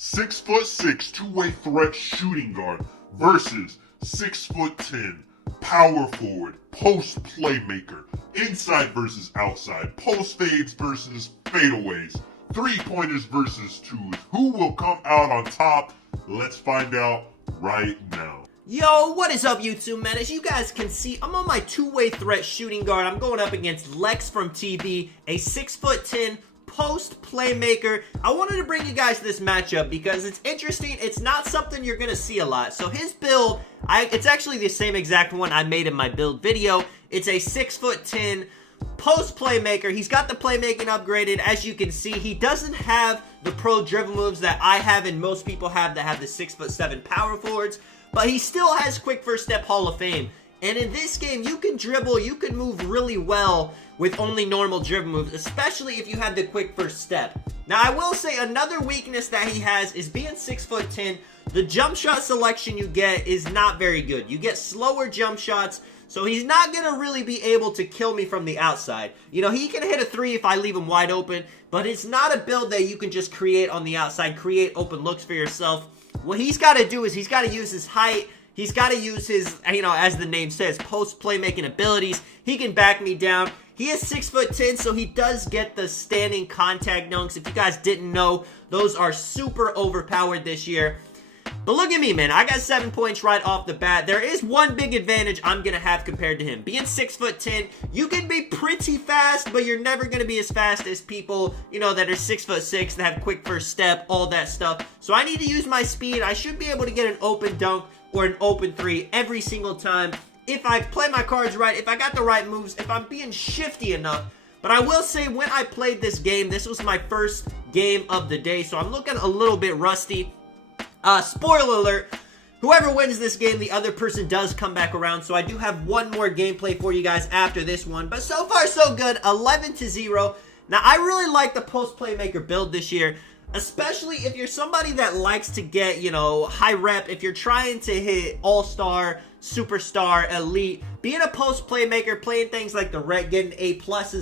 6'6" two-way threat shooting guard versus 6'10" power forward, post playmaker, inside versus outside, post fades versus fadeaways, three-pointers versus twos. Who will come out on top? Let's find out right now. Yo, what is up, YouTube, man? As you guys can see, I'm on my two-way threat shooting guard. I'm going up against Lex from TV, a 6'10" post playmaker. I wanted to bring you guys this matchup because it's interesting. It's not something you're gonna see a lot. So his build, it's actually the same exact one I made in my build video. It's a 6'10" post playmaker. He's got the playmaking upgraded. As you can see, he doesn't have the pro dribble moves that I have and most people have that have the 6'7" power forwards, but he still has quick first step Hall of Fame. And in this game, you can dribble, you can move really well with only normal dribble moves, especially if you have the quick first step. Now, I will say another weakness that he has is being 6'10", the jump shot selection you get is not very good. You get slower jump shots, so he's not going to really be able to kill me from the outside. You know, he can hit a three if I leave him wide open, but it's not a build that you can just create on the outside, create open looks for yourself. What he's got to do is he's got to use his height. He's got to use his, you know, as the name says, post playmaking abilities. He can back me down. He is 6'10", so he does get the standing contact dunks. If you guys didn't know, those are super overpowered this year. But look at me, man. I got 7 points right off the bat. There is one big advantage I'm going to have compared to him. Being 6'10", you can be pretty fast, but you're never going to be as fast as people, you know, that are 6'6", that have quick first step, all that stuff. So I need to use my speed. I should be able to get an open dunk or an open three every single time if I play my cards right, if I got the right moves, if I'm being shifty enough. But I will say, when I played this game, this was my first game of the day, so I'm looking a little bit rusty. Spoiler alert, whoever wins this game, the other person does come back around, so I do have one more gameplay for you guys after this one. But so far, so good, 11-0. Now, I really like the post playmaker build this year, especially if you're somebody that likes to get, you know, high rep. If you're trying to hit all-star, superstar, elite, being a post playmaker, playing things like the red, getting A+,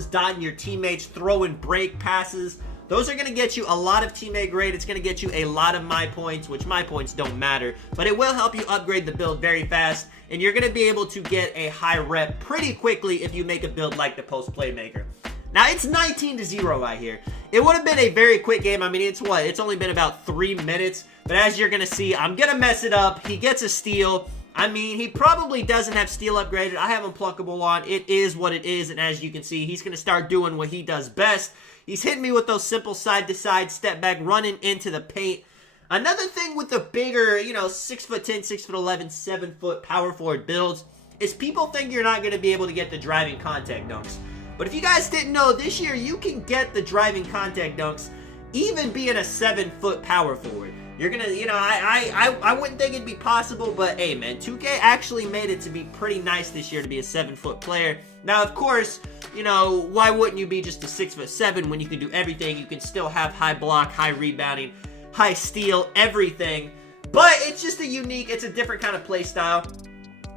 dotting your teammates, throwing break passes, those are going to get you a lot of teammate grade. It's going to get you a lot of my points, which my points don't matter, but it will help you upgrade the build very fast, and you're going to be able to get a high rep pretty quickly if you make a build like the post playmaker. Now, it's 19-0 right here. It would have been a very quick game. I mean, it's what? It's only been about 3 minutes. But as you're going to see, I'm going to mess it up. He gets a steal. I mean, he probably doesn't have steal upgraded. I have him pluckable on. It is what it is. And as you can see, he's going to start doing what he does best. He's hitting me with those simple side-to-side step back, running into the paint. Another thing with the bigger, you know, 6'10", 6'11", 7-foot power forward builds is people think you're not going to be able to get the driving contact dunks. But if you guys didn't know, this year you can get the driving contact dunks even being a 7-foot power forward. You're gonna, you know, I wouldn't think it'd be possible, but hey, man, 2K actually made it to be pretty nice this year to be a 7-foot player. Now, of course, you know, why wouldn't you be just a 6'7" when you can do everything? You can still have high block, high rebounding, high steal, everything. But it's just it's a different kind of play style.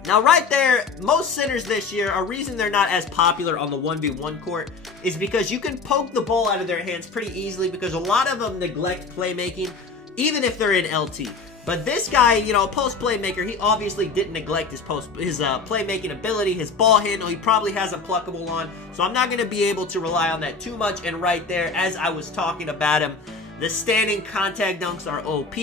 Now, right there, most centers this year, a reason they're not as popular on the 1v1 court is because you can poke the ball out of their hands pretty easily because a lot of them neglect playmaking, even if they're in LT. But this guy, you know, post playmaker, he obviously didn't neglect his playmaking ability, his ball handle. He probably has a pluckable on, so I'm not going to be able to rely on that too much. And right there, as I was talking about him, the standing contact dunks are OP.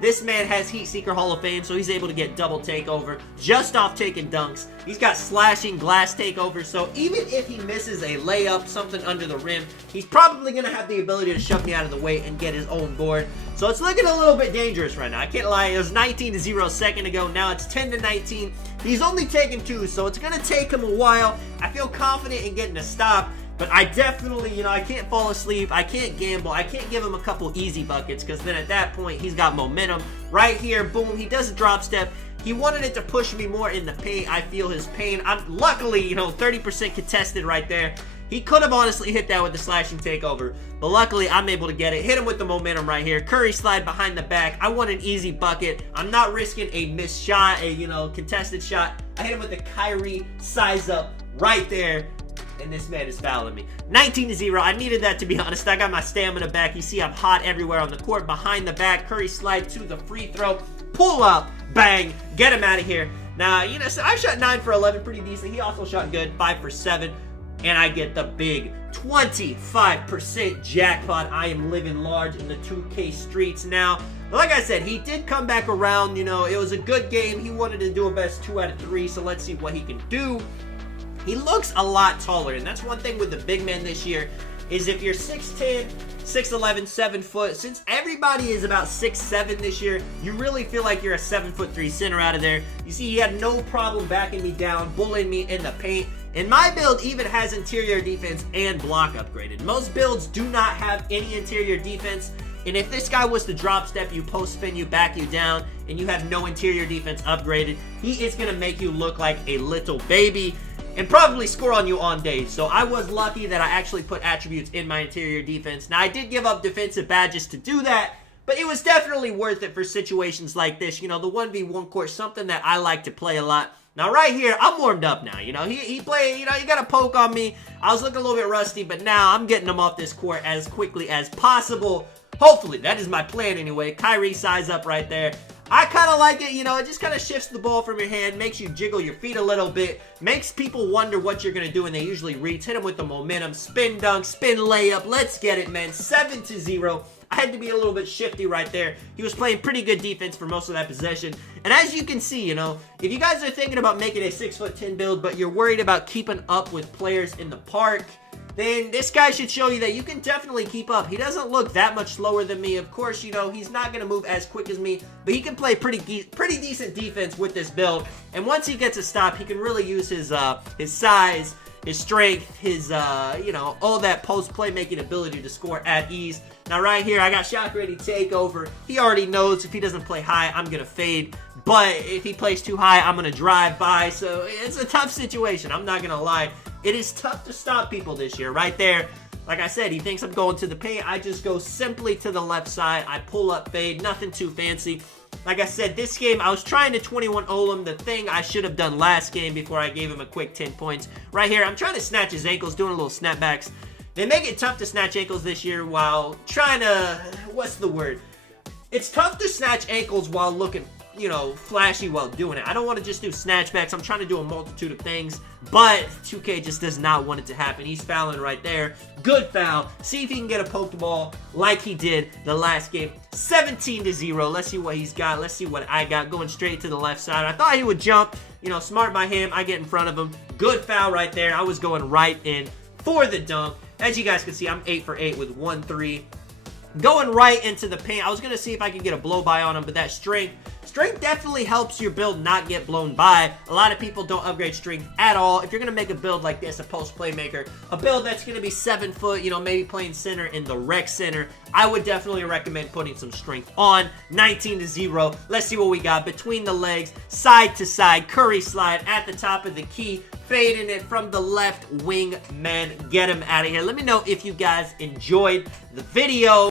This man has Heat Seeker Hall of Fame, so he's able to get double takeover just off taking dunks. He's got slashing glass takeover, so even if he misses a layup, something under the rim, he's probably going to have the ability to shove me out of the way and get his own board. So it's looking a little bit dangerous right now. I can't lie. It was 19-0 a second ago. Now it's 10-19. He's only taken 2, so it's going to take him a while. I feel confident in getting a stop. But I definitely, you know, I can't fall asleep. I can't gamble. I can't give him a couple easy buckets because then at that point, he's got momentum. Right here, boom, he does a drop step. He wanted it to push me more in the paint. I feel his pain. I'm luckily, you know, 30% contested right there. He could have honestly hit that with the slashing takeover, but luckily I'm able to get it. Hit him with the momentum right here. Curry slide behind the back. I want an easy bucket. I'm not risking a missed shot, a, you know, contested shot. I hit him with the Kyrie size up right there. and this man is fouling me. 19-0. I needed that, to be honest. I got my stamina back. You see I'm hot everywhere on the court. Behind the back, Curry slide to the free throw. Pull up. Bang. Get him out of here. Now, you know, so I shot 9 for 11. Pretty decent. He also shot good. 5 for 7. And I get the big 25% jackpot. I am living large in the 2K streets now. Like I said, he did come back around. You know, it was a good game. He wanted to do a best 2 out of 3. So let's see what he can do. He looks a lot taller, and that's one thing with the big men this year, is if you're 6'10", 6'11", 7 foot, since everybody is about 6'7" this year, you really feel like you're a 7'3" center out of there. You see, he had no problem backing me down, bullying me in the paint, and my build even has interior defense and block upgraded. Most builds do not have any interior defense, and if this guy was to drop step you, post spin you, back you down, and you have no interior defense upgraded, he is going to make you look like a little baby and probably score on you on days. So I was lucky that I actually put attributes in my interior defense. Now, I did give up defensive badges to do that, but it was definitely worth it for situations like this. You know, the 1v1 court, something that I like to play a lot. Now, right here, I'm warmed up now. You know, he played, you know, he got a poke on me. I was looking a little bit rusty, but now I'm getting him off this court as quickly as possible. Hopefully, that is my plan anyway. Kyrie size up right there. I kind of like it, you know, it just kind of shifts the ball from your hand, makes you jiggle your feet a little bit, makes people wonder what you're going to do, and they usually reach. Hit them with the momentum, spin dunk, spin layup. Let's get it, man. 7-0. I had to be a little bit shifty right there. He was playing pretty good defense for most of that possession. And as you can see, you know, if you guys are thinking about making a 6'10" build, but you're worried about keeping up with players in the park, then this guy should show you that you can definitely keep up. He doesn't look that much slower than me. Of course, you know, he's not going to move as quick as me, but he can play pretty decent defense with this build. And once he gets a stop, he can really use his size, his strength, his, you know, all that post playmaking ability to score at ease. Now, right here, I got shot ready takeover. He already knows if he doesn't play high, I'm going to fade. But if he plays too high, I'm going to drive by. So it's a tough situation. I'm not going to lie. It is tough to stop people this year. Right there, like I said, he thinks I'm going to the paint. I just go simply to the left side. I pull up fade. Nothing too fancy. Like I said, this game, I was trying to 21-0 him, the thing I should have done last game before I gave him a quick 10 points. Right here, I'm trying to snatch his ankles, doing a little snapbacks. They make it tough to snatch ankles this year while trying to, what's the word? It's tough to snatch ankles while looking, you know, flashy while doing it. I don't want to just do snatchbacks. I'm trying to do a multitude of things, but 2K just does not want it to happen. He's fouling right there. Good foul. See if he can get a poked ball like he did the last game. 17-0. Let's see what he's got. Let's see what I got. Going straight to the left side. I thought he would jump. You know, smart by him. I get in front of him. Good foul right there. I was going right in for the dunk. As you guys can see, I'm 8 for 8 with 1 3. Going right into the paint. I was going to see if I could get a blow by on him, but that strength definitely helps your build not get blown by. A lot of people don't upgrade strength at all. If you're going to make a build like this, a post playmaker, a build that's going to be 7 foot, you know, maybe playing center in the rec center, I would definitely recommend putting some strength on. 19-0. Let's see what we got. Between the legs, side to side, Curry slide at the top of the key, fading it from the left wing, man. Get him out of here. Let me know if you guys enjoyed the video.